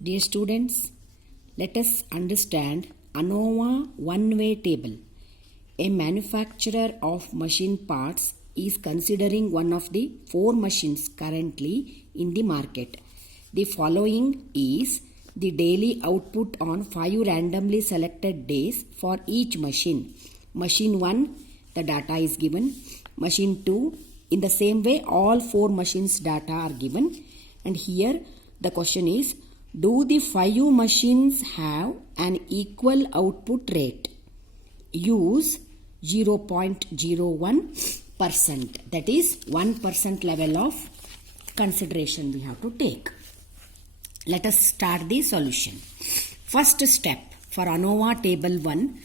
Dear students, let us understand ANOVA one-way table. A manufacturer of machine parts is considering one of the 4 machines currently in the market. The following is the daily output on 5 randomly selected days for each machine. Machine 1, the data is given. Machine 2, in the same way all 4 machines data are given. And here the question is, do the 5 machines have an equal output rate? Use 0.01%, that is 1% level of consideration we have to take. Let us start the solution. First step for ANOVA table 1,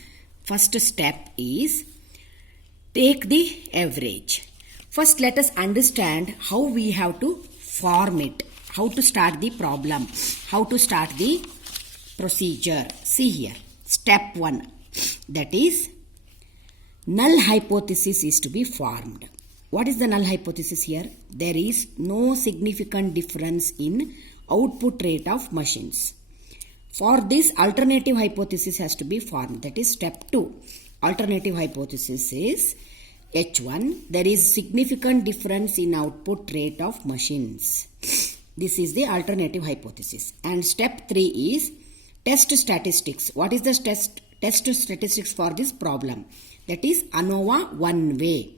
first step is take the average. First let us understand how we have to form it, how to start the problem, how to start the procedure. See here, step 1, that is null hypothesis is to be formed. What is the null hypothesis here? There is no significant difference in output rate of machines. For this, alternative hypothesis has to be formed. That is step 2. Alternative hypothesis is H1. There is significant difference in output rate of machines. This is the alternative hypothesis. And step 3 is test statistics. What is the test statistics for this problem? That is ANOVA one way.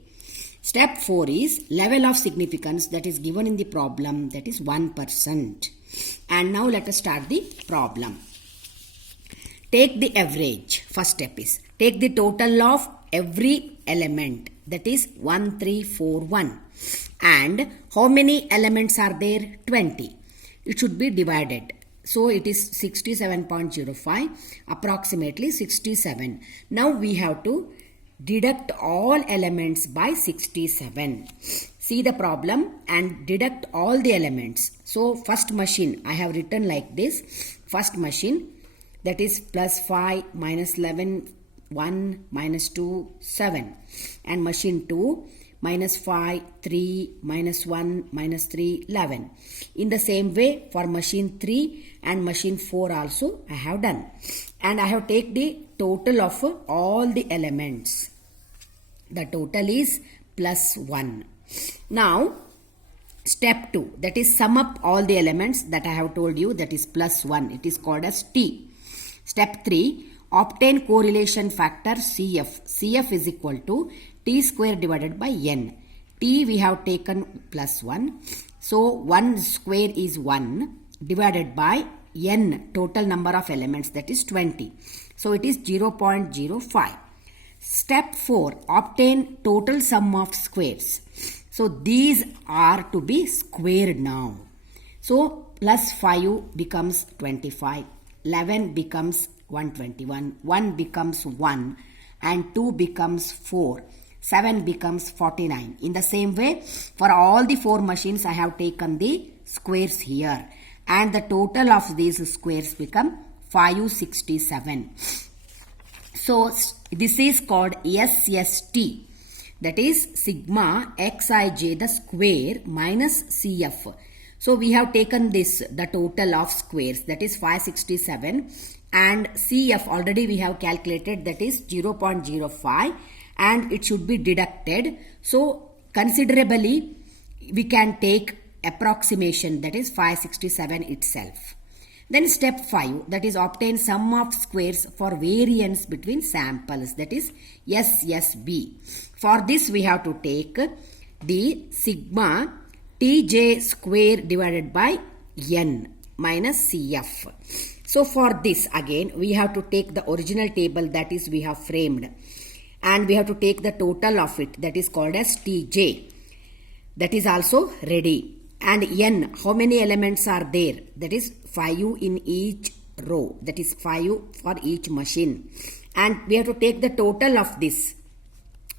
Step 4 is level of significance that is given in the problem, that is 1%. And now let us start the problem. Take the average. First step is take the total of every element, that is 1341. And how many elements are there? 20. It should be divided. So it is 67.05, approximately 67. Now we have to deduct all elements by 67. See the problem and deduct all the elements. So first machine I have written like this. First machine, that is plus 5, minus 11, 1, minus 2, 7. And machine 2, minus 5, 3, minus 1, minus 3, 11. In the same way for machine 3 and machine 4 also I have done. And I have taken the total of all the elements. The total is plus 1. Now step 2, that is sum up all the elements that I have told you, that is plus 1. It is called as T. Step 3, obtain correlation factor CF. CF is equal to T square divided by N. T we have taken plus 1. So 1 square is 1 divided by N, total number of elements, that is 20. So it is 0.05. Step 4, obtain total sum of squares. So these are to be squared now. So plus 5 becomes 25, 11 becomes 121, 1 becomes 1 and 2 becomes 4. 7 becomes 49. In the same way, for all the 4 machines, I have taken the squares here. And the total of these squares become 567. So, this is called SST. That is sigma xij the square minus CF. So, we have taken this, the total of squares, that is 567. And CF already we have calculated, that is 0.05. And it should be deducted. So considerably we can take approximation, that is 567 itself. Then step 5, that is obtain sum of squares for variance between samples, that is SSB. For this we have to take the sigma Tj square divided by N minus CF. So for this again we have to take the original table that is we have framed. And we have to take the total of it, that is called as Tj. That is also ready. And N, how many elements are there? That is 5 in each row. That is 5 for each machine. And we have to take the total of this.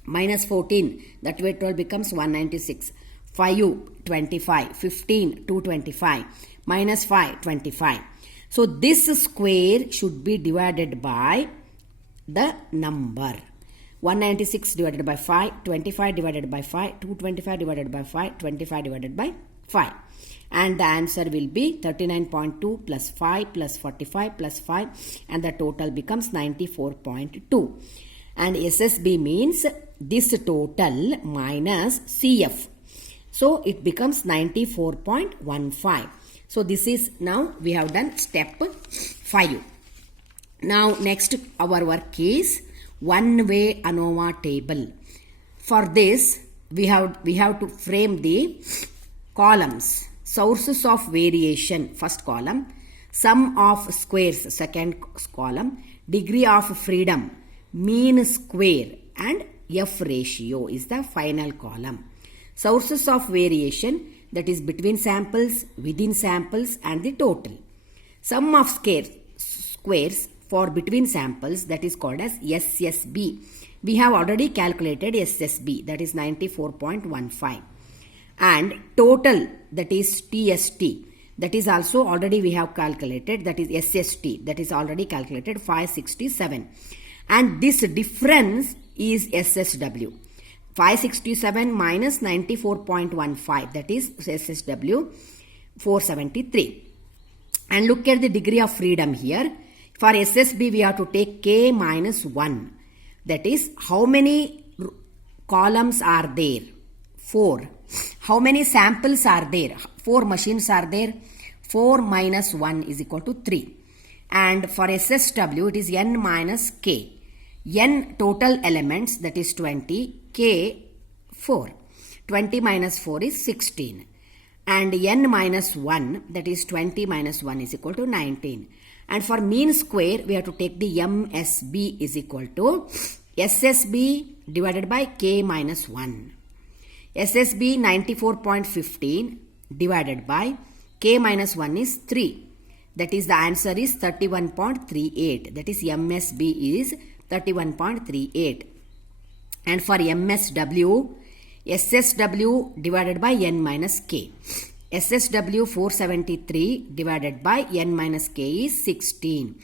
Minus 14, that way 12 becomes 196. 5, 25. 15, 225. Minus 5, 25. So this square should be divided by the number. 196 divided by 5, 25 divided by 5, 225 divided by 5, 25 divided by 5. And the answer will be 39.2 plus 5 plus 45 plus 5, and the total becomes 94.2. And SSB means this total minus CF. So it becomes 94.15. So this is, now we have done step 5. Now next our work is one-way ANOVA table. For this we have to frame the columns. Sources of variation, first column. Sum of squares, second column. Degree of freedom, mean square, and F ratio is the final column. Sources of variation, that is between samples, within samples, and the total. Sum of squares for between samples, that is called as SSB. We have already calculated SSB, that is 94.15. And total, that is TST, that is also already we have calculated, that is SST, that is already calculated 567. And this difference is SSW. 567 minus 94.15, that is SSW 473. And look at the degree of freedom here. For SSB we have to take K minus 1. That is, how many columns are there? 4. How many samples are there? 4 machines are there. 4 minus 1 is equal to 3. And for SSW it is N minus K. N total elements, that is 20. K 4. 20 minus 4 is 16. And N minus 1, that is 20 minus 1 is equal to 19. And for mean square we have to take the MSB is equal to SSB divided by K minus 1. SSB 94.15 divided by K minus 1 is 3. That is, the answer is 31.38. That is, MSB is 31.38. And for MSW, SSW divided by N minus K. SSW 473 divided by N minus K is 16.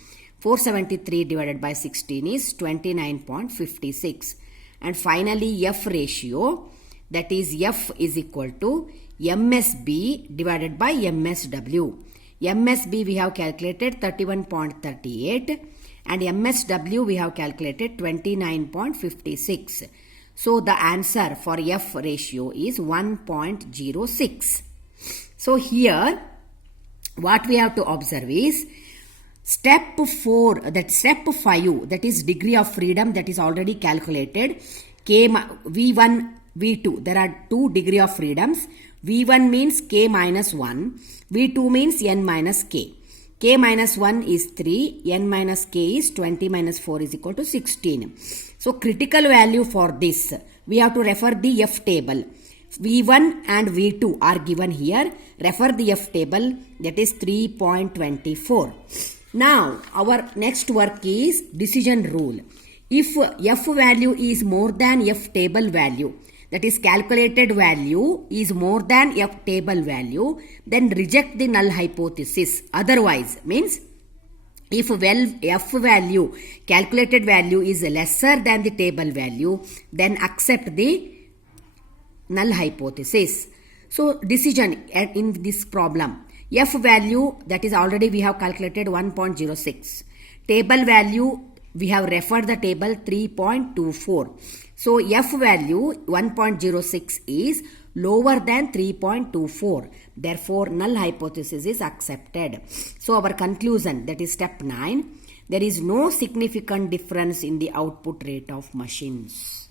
473 divided by 16 is 29.56. And finally, F ratio, that is F is equal to MSB divided by MSW. MSB we have calculated 31.38 and MSW we have calculated 29.56. So the answer for F ratio is 1.06. So here what we have to observe is step 4, that step 5, that is degree of freedom, that is already calculated. V1, V2, there are 2 degree of freedoms. V1 means K minus 1, V2 means N minus K. K minus 1 is 3, N minus K is 20 minus 4 is equal to 16. So critical value for this, we have to refer the F table. V1 and V2 are given here. Refer the F table, that is 3.24. Now our next work is decision rule. If F value is more than F table value, that is calculated value is more than F table value, then reject the null hypothesis. Otherwise, means if F value, calculated value is lesser than the table value, then accept the null hypothesis. So decision in this problem, F value, that is already we have calculated 1.06. Table value, we have referred the table 3.24. So F value 1.06 is lower than 3.24. Therefore, null hypothesis is accepted. So our conclusion, that is step 9, there is no significant difference in the output rate of machines.